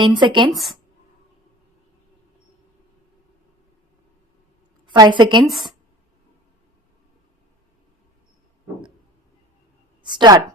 10 seconds. 5 seconds. Start.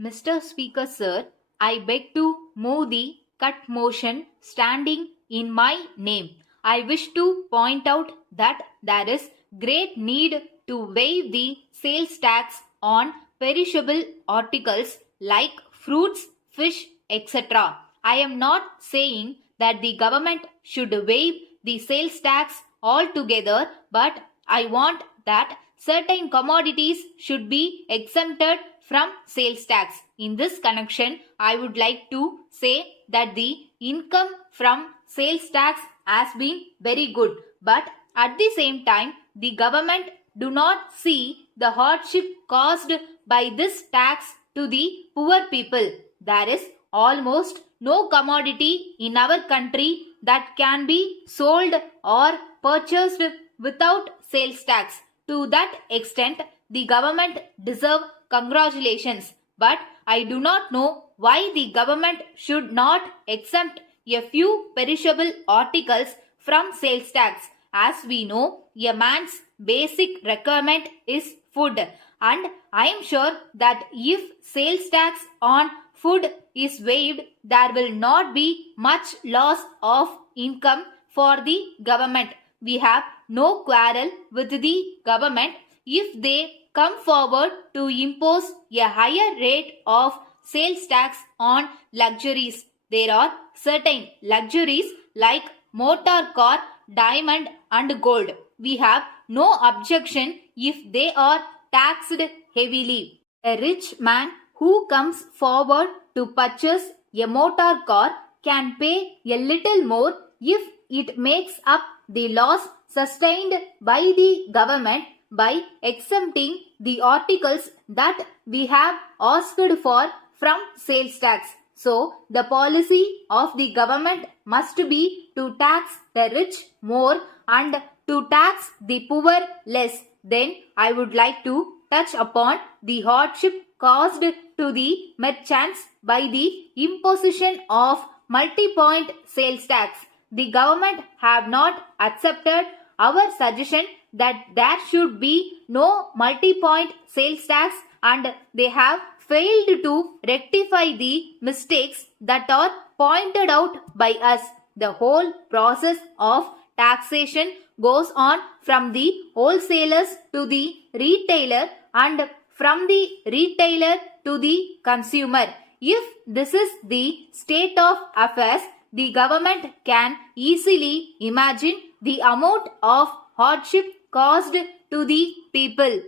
Mr. Speaker Sir, I beg to move the cut motion standing in my name. I wish to point out that there is great need to waive the sales tax on perishable articles like fruits, fish, etc. I am not saying that the government should waive the sales tax altogether, but I want that certain commodities should be exempted from sales tax. In this connection, I would like to say that the income from sales tax has been very good, but at the same time, the government do not see the hardship caused by this tax to the poor people. There is almost no commodity in our country that can be sold or purchased without sales tax. To that extent, the government deserve congratulations. But I do not know why the government should not exempt a few perishable articles from sales tax. As we know, a man's basic requirement is food, and I am sure that if sales tax on food is waived, there will not be much loss of income for the government. We have no quarrel with the government if they come forward to impose a higher rate of sales tax on luxuries. There are certain luxuries like motor car, diamond and gold. We have no objection if they are taxed heavily. A rich man who comes forward to purchase a motor car can pay a little more if it makes up the loss sustained by the government by exempting the articles that we have asked for from sales tax. So, the policy of the government must be to tax the rich more and to tax the poor less. Then, I would like to touch upon the hardship caused to the merchants by the imposition of multi-point sales tax. The government have not accepted our suggestion that there should be no multi-point sales tax, and they have failed to rectify the mistakes that are pointed out by us. The whole process of taxation goes on from the wholesalers to the retailer and from the retailer to the consumer. If this is the state of affairs, the government can easily imagine the amount of hardship caused to the people.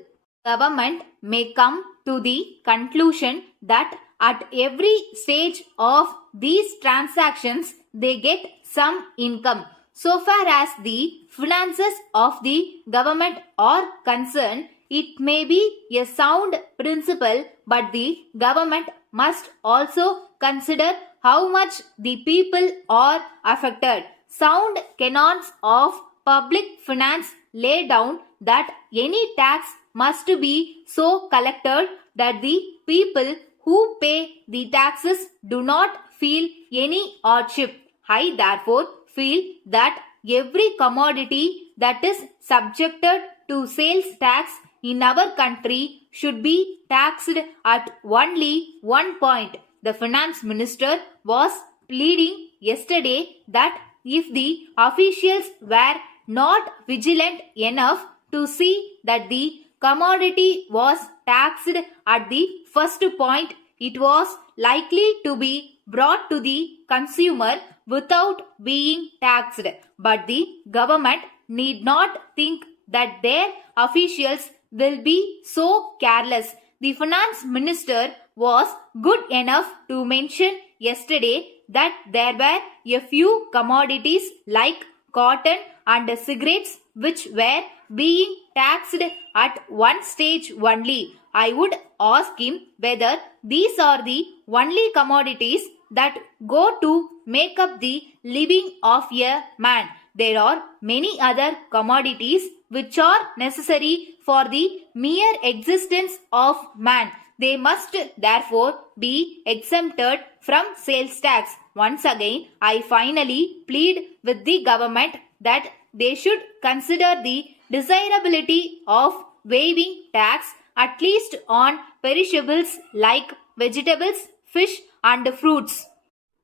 Government may come to the conclusion that at every stage of these transactions they get some income. So far as the finances of the government are concerned, it may be a sound principle, but the government must also consider how much the people are affected. Sound canons of public finance lay down that any tax must be so collected that the people who pay the taxes do not feel any hardship. I therefore feel that every commodity that is subjected to sales tax in our country should be taxed at only one point. The finance minister was pleading yesterday that if the officials were not vigilant enough to see that the commodity was taxed at the first point, it was likely to be brought to the consumer without being taxed. But the government need not think that their officials will be so careless. The finance minister was good enough to mention yesterday that there were a few commodities like cotton and cigarettes which were being taxed at one stage only. I would ask him whether these are the only commodities that go to make up the living of a man. There are many other commodities which are necessary for the mere existence of man. They must therefore be exempted from sales tax. Once again, I finally plead with the government that they should consider the desirability of waiving tax at least on perishables like vegetables, fish and fruits.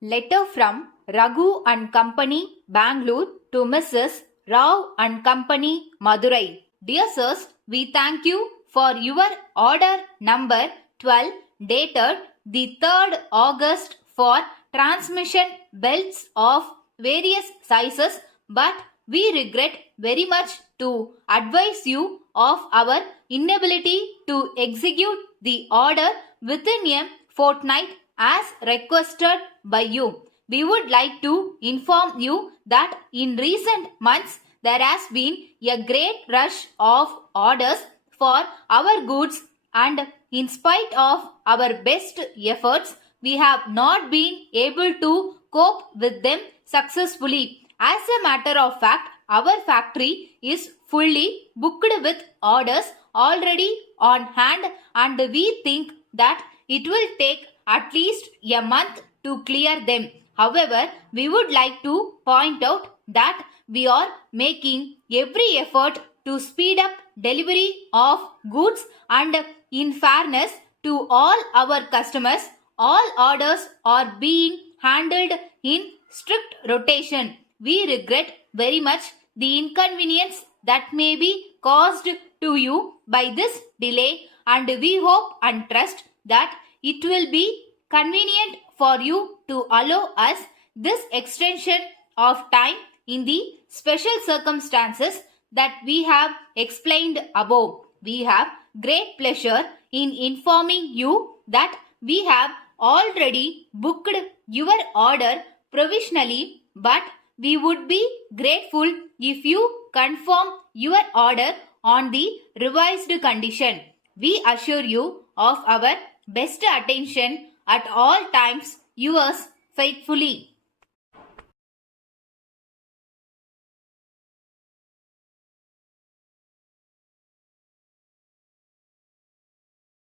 Letter from Raghu and Company, Bangalore to Mrs. Rao and Company, Madurai. Dear sirs, we thank you for your order number 12 dated the 3rd August for transmission belts of various sizes, but we regret very much to advise you of our inability to execute the order within a fortnight as requested by you. We would like to inform you that in recent months there has been a great rush of orders for our goods, and in spite of our best efforts, we have not been able to cope with them successfully. As a matter of fact, our factory is fully booked with orders already on hand, and we think that it will take at least a month to clear them. However, we would like to point out that we are making every effort to speed up delivery of goods, and in fairness to all our customers, all orders are being handled in strict rotation. We regret very much the inconvenience that may be caused to you by this delay, and we hope and trust that it will be convenient for you to allow us this extension of time in the special circumstances that we have explained above. We have great pleasure in informing you that we have already booked your order provisionally, but we would be grateful if you confirm your order on the revised condition. We assure you of our best attention at all times. Yours faithfully.